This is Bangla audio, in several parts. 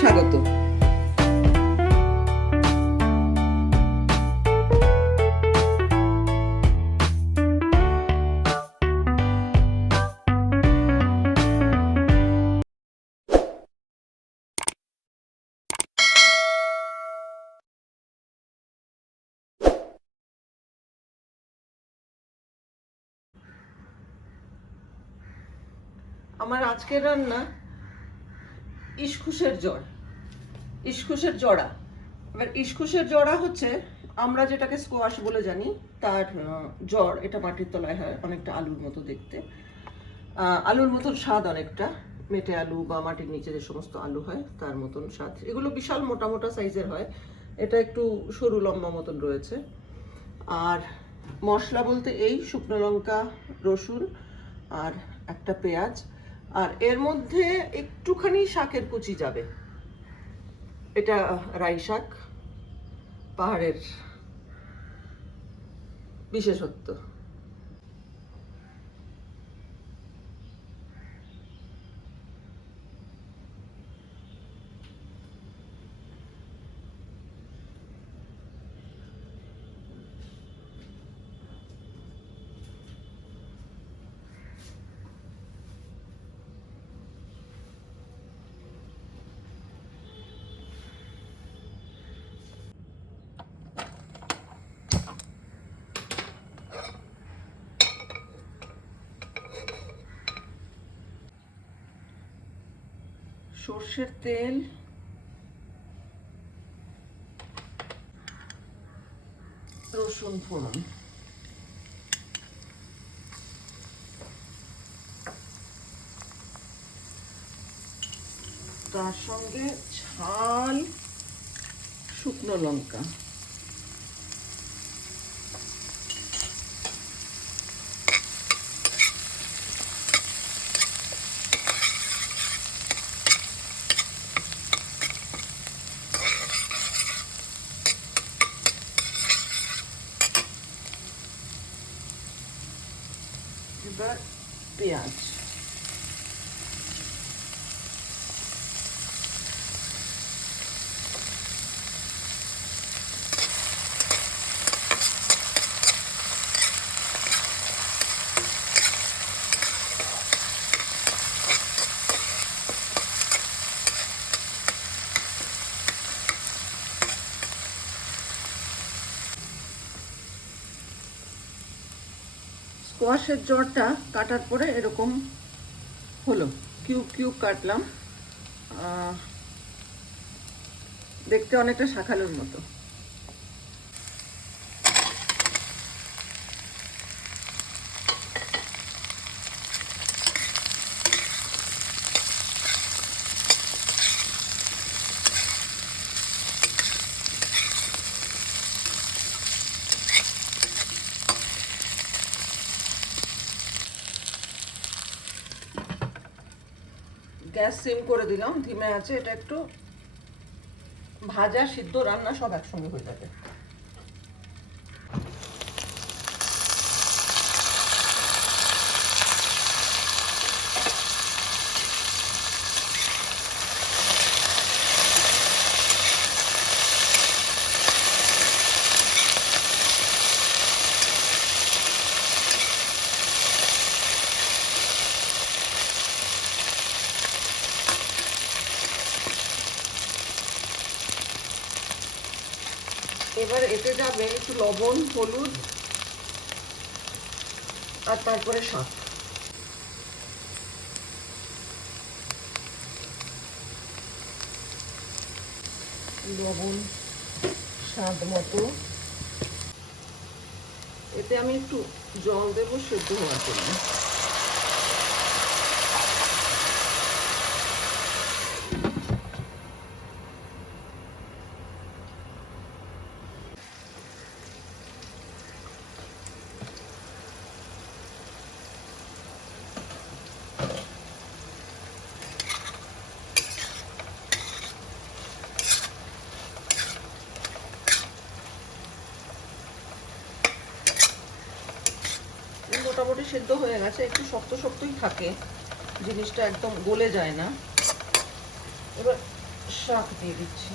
স্বাগত। আমার আজকের রান্না ইসকুশের জড় ইসকুশের জড়া এবার ইসকুশের জড়া হচ্ছে, আমরা যেটাকে স্কোয়াশ বলে জানি, তার জড় এটা মাটির তলায় হয় অনেকটা আলুর মতো দেখতে। আলুর মতন স্বাদ অনেকটা। মেটে আলু বা মাটির নিচে যে সমস্ত আলু হয়, তার মতন স্বাদ। এগুলো বিশাল মোটা মোটা সাইজের হয়। এটা একটু সরু লম্বা মতন রয়েছে। আর মশলা বলতে এই শুকনো লঙ্কা, রসুন আর একটা পেঁয়াজ। আর এর মধ্যে একটুখানি শাকের কুচি যাবে। এটা রাই শাক পাহাড়ের বিশেষত্ব। সর্ষের তেল। রসুন ফোড়ন। তার সঙ্গে ঝাল শুকনো লঙ্কা। এবার পেঁয়াজ স্কোয়াশের জড়টা কাটার পরে এরকম হলো। কিউব কিউব কাটলাম। দেখতে অনেকটা শাখালুর মতো। গ্যাস সিম করে দিলাম, ধিমে আছে, এটা একটু ভাজা, সিদ্ধ, রান্না সব একসঙ্গে হয়ে যাবে। এবার এতে যাবে একটু লবণ, হলুদ, আর তারপরে শাক। লবণ স্বাদ মতো। এতে আমি একটু জল দেবো, সেদ্ধ হওয়ার জন্য। মোটামুটি সেদ্ধ হয়ে গেছে, একটু শক্ত শক্তই থাকে, জিনিসটা একদম গলে যায় না। এবার শাক দিয়ে দিচ্ছি।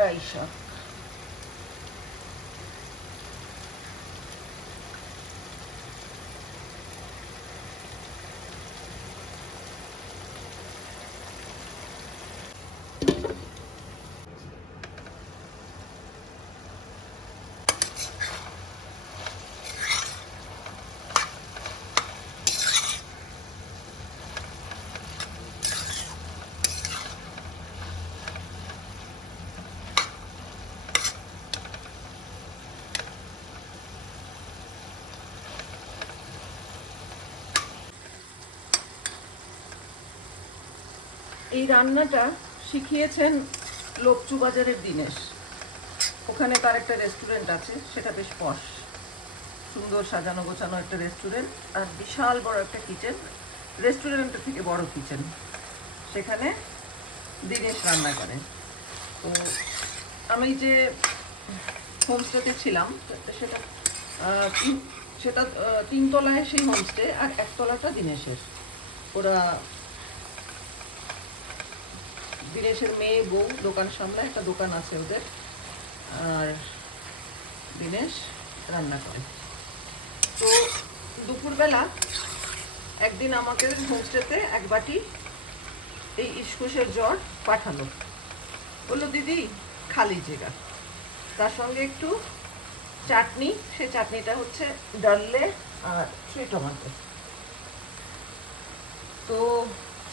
রাই শাক। এই রান্নাটা শিখিয়েছেন লোকচু বাজারের দিনেশ। ওখানে তার একটা রেস্টুরেন্ট আছে, সেটা বেশ পশ সুন্দর সাজানো গোছানো একটা রেস্টুরেন্ট আর বিশাল বড় একটা কিচেন রেস্টুরেন্টের থেকে বড় কিচেন সেখানে দিনেশ রান্না করে। তো আমি যে হোমস্টেতে ছিলাম সেটা সেটা তিনতলায় সেই হোমস্টে আর একতলাটা দিনেশের। ওরা দিনেশের মেয়ে, বউ, দোকান সামলায় একটা দোকান আছে ওদের। আর দিনেশ রান্না করে। তো দুপুরবেলা একদিন আমাকে হোমস্টেতে এক বাটি এই ইস্কুশের জ্বর পাঠালো। বলল, দিদি, খালি জায়গা। তার সঙ্গে একটু চাটনি, সে চাটনিটা হচ্ছে ডাললে আর সুই টমাটো তো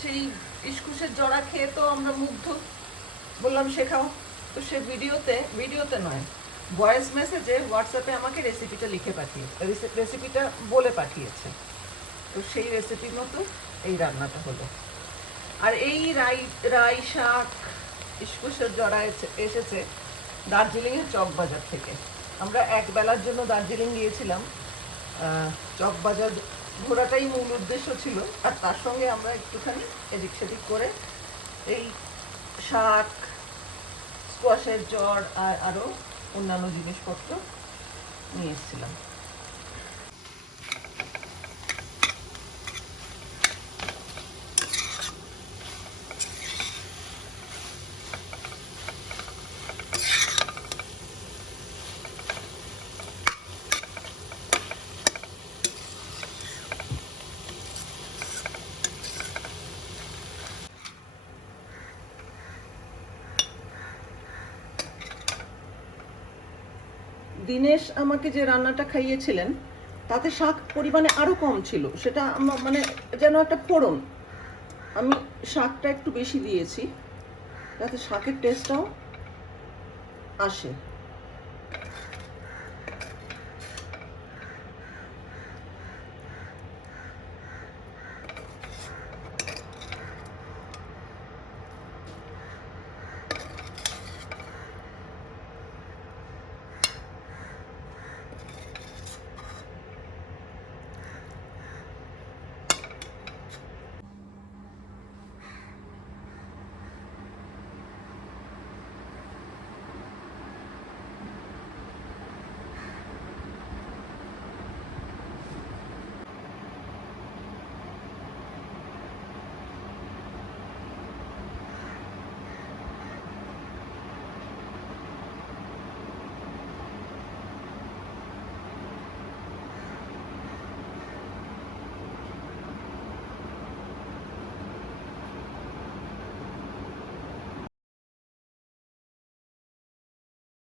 সেই ইস্কুশের জড়া খেয়ে তো আমরা মুগ্ধ। বললাম শেখাও তো সে ভিডিওতে ভিডিওতে নয় ভয়েস মেসেজে হোয়াটসঅ্যাপে আমাকে রেসিপিটা লিখে পাঠিয়ে রেসিপিটা বলে পাঠিয়েছে। তো সেই রেসিপি মতো এই রান্নাটা হলো। আর এই রাই রাই শাক ইস্কুশের জড়া এসে- এসেছে দার্জিলিংয়ের চকবাজার থেকে। আমরা এক বেলার জন্য দার্জিলিং গিয়েছিলাম। চকবাজার ঘোরাটাই মূল উদ্দেশ্য ছিল, আর তার সঙ্গে আমরা একটুখানি এদিক সেদিক করে এই শাক স্কোয়াশের জ্বর আর আরও অন্যান্য জিনিসপত্র নিয়ে এসেছিলাম। দিনেশ আমাকে যে রান্নাটা খাইয়েছিলেন, তাতে শাক পরিমাণে আরও কম ছিল। সেটা মানে যেন একটা ফোড়ন। আমি শাকটা একটু বেশি দিয়েছি, যাতে শাকের টেস্টটাও আসে।